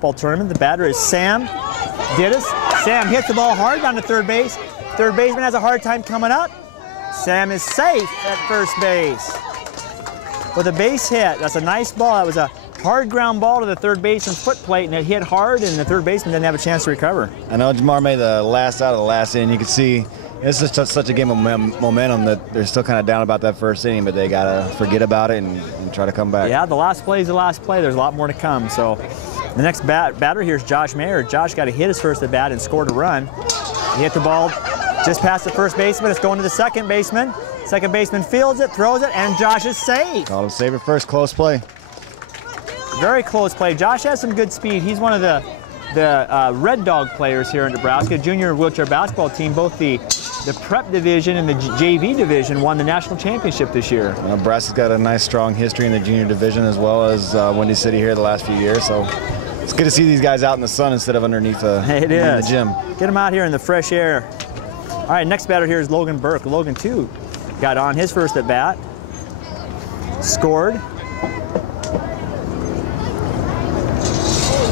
Softball Tournament. The batter is Sam Dittis. Sam hits the ball hard down to third base. Third baseman has a hard time coming up. Sam is safe at first base with a base hit. That's a nice ball. That was a hard ground ball to the third baseman's foot plate, and it hit hard, and the third baseman didn't have a chance to recover. I know Jamar made the last out of the last inning. You can see it's just such a game of momentum that they're still kind of down about that first inning, but they got to forget about it and try to come back. Yeah, the last play is the last play. There's a lot more to come. So the next batter here is Josh Mayer. Josh got to hit his first at bat and scored a run. He hit the ball just past the first baseman. It's going to the second baseman. Second baseman fields it, throws it, and Josh is safe. Called him save it first. Close play. Very close play. Josh has some good speed. He's one of the Red Dog players here in Nebraska. Junior wheelchair basketball team, both the prep division and the JV division won the national championship this year. Nebraska's got a nice strong history in the junior division as well as Windy City here the last few years. So it's good to see these guys out in the sun instead of underneath the gym. Get them out here in the fresh air. All right, next batter here is Logan Burke. Logan, too, got on his first at bat. Scored.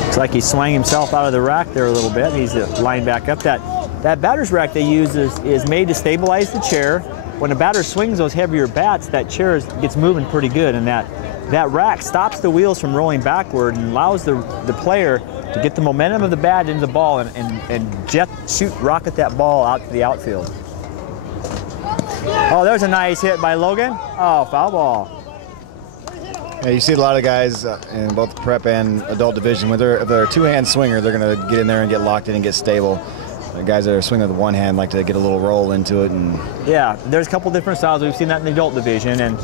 Looks like he swung himself out of the rack there a little bit. He's lined back up. That batter's rack they use is made to stabilize the chair. When a batter swings those heavier bats, that chair gets moving pretty good, and that rack stops the wheels from rolling backward and allows the player to get the momentum of the bat into the ball and rocket that ball out to the outfield. Oh, there's a nice hit by Logan. Oh, foul ball. Yeah, you see a lot of guys in both prep and adult division, if they're a two-hand swinger, they're going to get in there and get locked in and get stable. The guys that are swinging with one hand like to get a little roll into it. Yeah, there's a couple different styles. We've seen that in the adult division, and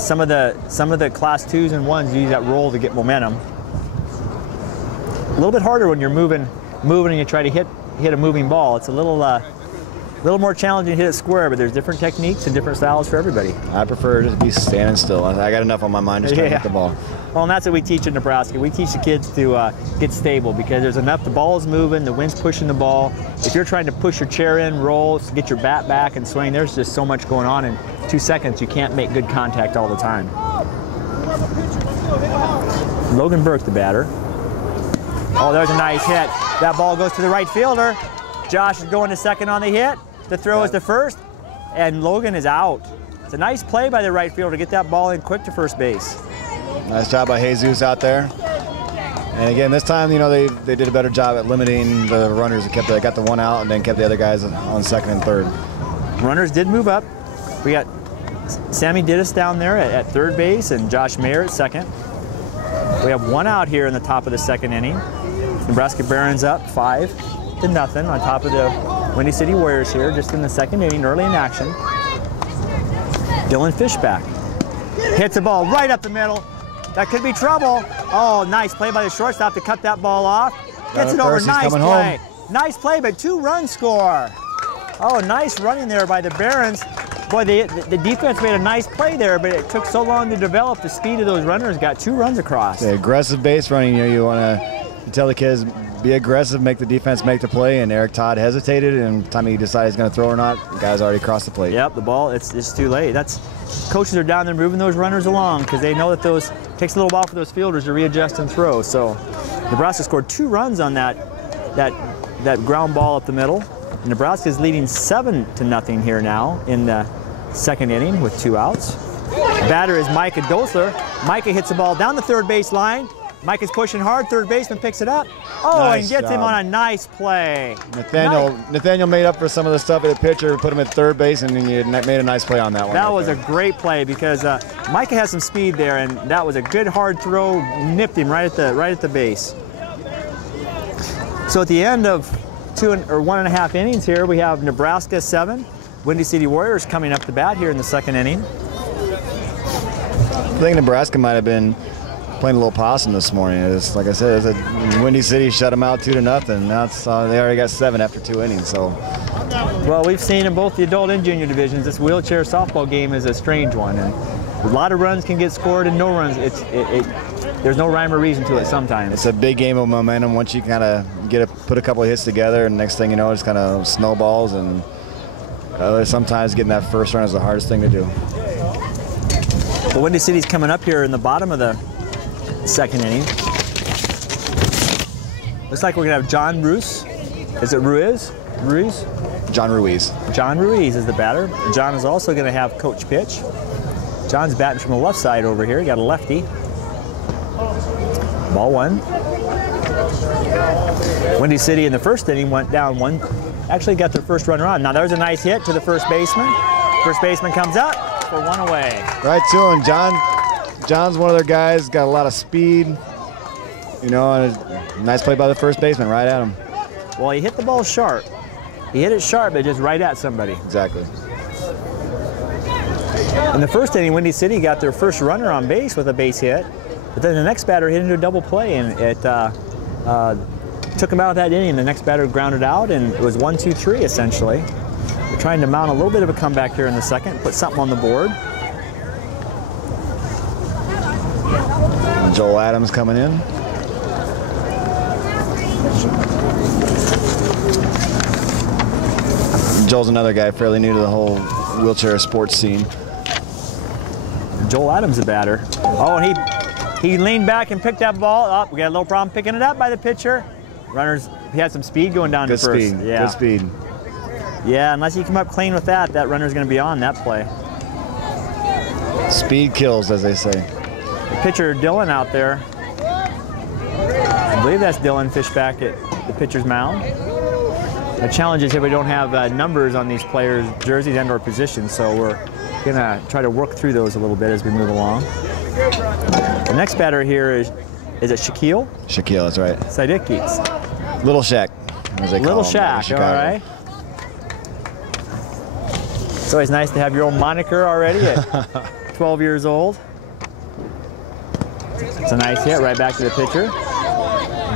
some of the class 2s and 1s use that roll to get momentum. A little bit harder when you're moving and you try to hit a moving ball. It's a little more challenging to hit it square, but there's different techniques and different styles for everybody. I prefer to be standing still. I got enough on my mind just trying to hit the ball. Well, and that's what we teach in Nebraska. We teach the kids to get stable because there's enough, the ball is moving, the wind's pushing the ball. If you're trying to push your chair in, roll, get your bat back and swing, there's just so much going on in 2 seconds. You can't make good contact all the time. Logan Burke, the batter. Oh, there's a nice hit. That ball goes to the right fielder. Josh is going to second on the hit. The throw is to first, and Logan is out. It's a nice play by the right fielder to get that ball in quick to first base. Nice job by Jesus out there. And again, this time, they did a better job at limiting the runners. They got the one out and then kept the other guys on second and third. Runners did move up. We got Sammy Dittis down there at third base and Josh Mayer at second. We have one out here in the top of the second inning. Nebraska Barons up 5-0 on top of the Windy City Warriors here, just in the second inning, early in action. Dylan Fishback hits the ball right up the middle. That could be trouble. Oh, nice play by the shortstop to cut that ball off. Gets it over, nice play. Home. Nice play, but 2-run score. Oh, nice running there by the Barons. Boy, the defense made a nice play there, but it took so long to develop. The speed of those runners got 2 runs across. The aggressive base running, you want to tell the kids, be aggressive, make the defense make the play, and Eric Todd hesitated, and by the time he decided he's going to throw or not, the guy's already crossed the plate. Yep, the ball, it's too late. Coaches are down there moving those runners along because they know that takes a little while for those fielders to readjust and throw. So Nebraska scored 2 runs on that ground ball up the middle. Nebraska is leading 7-0 here now in the second inning with 2 outs. Batter is Micah Dosler. Micah hits the ball down the third base line. Mike is pushing hard, third baseman picks it up. Oh, nice and gets him on a nice play. Nathaniel made up for some of the stuff at the pitcher, put him at third base, and he made a nice play on that one. That was a great play because Micah has some speed there, and that was a good hard throw, nipped him right at the base. So at the end of 1.5 innings here, we have Nebraska 7, Windy City Warriors coming up the bat here in the second inning. I think Nebraska might have been playing a little possum this morning. Like I said, Windy City shut them out 2-0. Now they already got 7 after 2 innings. So, well, we've seen in both the adult and junior divisions, this wheelchair softball game is a strange one, and a lot of runs can get scored and no runs. There's no rhyme or reason to it sometimes. It's a big game of momentum. Once you kind of put a couple of hits together, and next thing you know, it's kind of snowballs, and sometimes getting that first run is the hardest thing to do. Well, Windy City's coming up here in the bottom of the second inning. Looks like we're gonna have John Ruiz. Is it Ruiz? Ruiz? John Ruiz. John Ruiz is the batter. John is also gonna have coach pitch. John's batting from the left side over here. Got a lefty. Ball 1. Windy City in the first inning went down 1. Actually got their first runner on. Now there's a nice hit to the first baseman. First baseman comes up for 1 away. Right to him. John's one of their guys, got a lot of speed. You know, and a nice play by the first baseman, right at him. Well, he hit the ball sharp. He hit it sharp, but just right at somebody. Exactly. In the first inning, Windy City got their first runner on base with a base hit, but then the next batter hit into a double play, and it took him out of that inning. The next batter grounded out, and it was 1-2-3 essentially. We're trying to mount a little bit of a comeback here in the second, put something on the board. And Joel Adams coming in. Joel's another guy fairly new to the whole wheelchair sports scene. Joel Adams, the batter. Oh, and he leaned back and picked that ball up. We got a little problem picking it up by the pitcher. Runners, he had some speed going down to first. Good speed, yeah. good speed. Yeah, unless you come up clean with that, that runner's going to be on that play. Speed kills, as they say. The pitcher, Dylan, out there. I believe that's Dylan Fishback at the pitcher's mound. The challenge is that we don't have numbers on these players' jerseys and/or positions, so we're going to try to work through those a little bit as we move along. The next batter here is it Shaquille? Shaquille, that's right. Siddiqui's. Little Shaq, as they call him. Little Shaq, all right. It's always nice to have your own moniker already at 12 years old. It's a nice hit right back to the pitcher.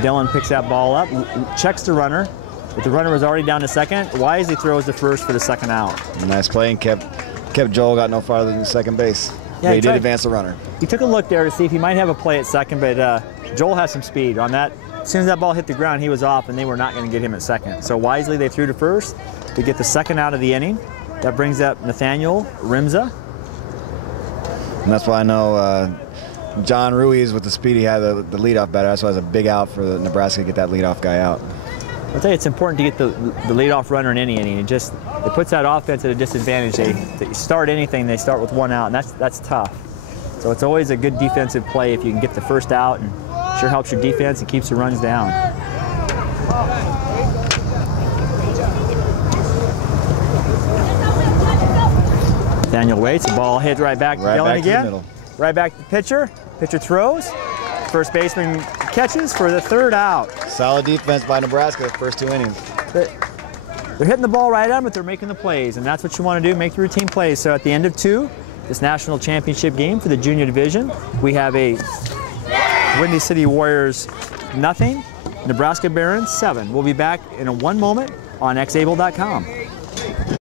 Dylan picks that ball up, checks the runner. But the runner was already down to second. Wisely throws the first for the second out. Nice play and kept Joel, got no farther than second base. Yeah, he did advance the runner. He took a look there to see if he might have a play at second, but Joel has some speed on that. As soon as that ball hit the ground, he was off, and they were not going to get him at second. So wisely, they threw to first to get the second out of the inning. That brings up Nathaniel Rimza. And that's why I know John Ruiz, with the speed he had, the leadoff batter. That's why it was a big out for Nebraska to get that leadoff guy out. I'll tell you, it's important to get the leadoff runner in any inning. It puts that offense at a disadvantage. They start anything, they start with 1 out, and that's tough. So it's always a good defensive play if you can get the first out, and sure helps your defense and keeps the runs down. Daniel waits, the ball hits right back to Dylan again. Right back to the pitcher. Pitcher throws. First baseman catches for the 3rd out. Solid defense by Nebraska, first 2 innings. They're hitting the ball right on, but they're making the plays, and that's what you want to do, make the routine plays. So at the end of 2, this national championship game for the junior division, we have a Windy City Warriors 0, Nebraska Barons 7. We'll be back in 1 moment on xable.com.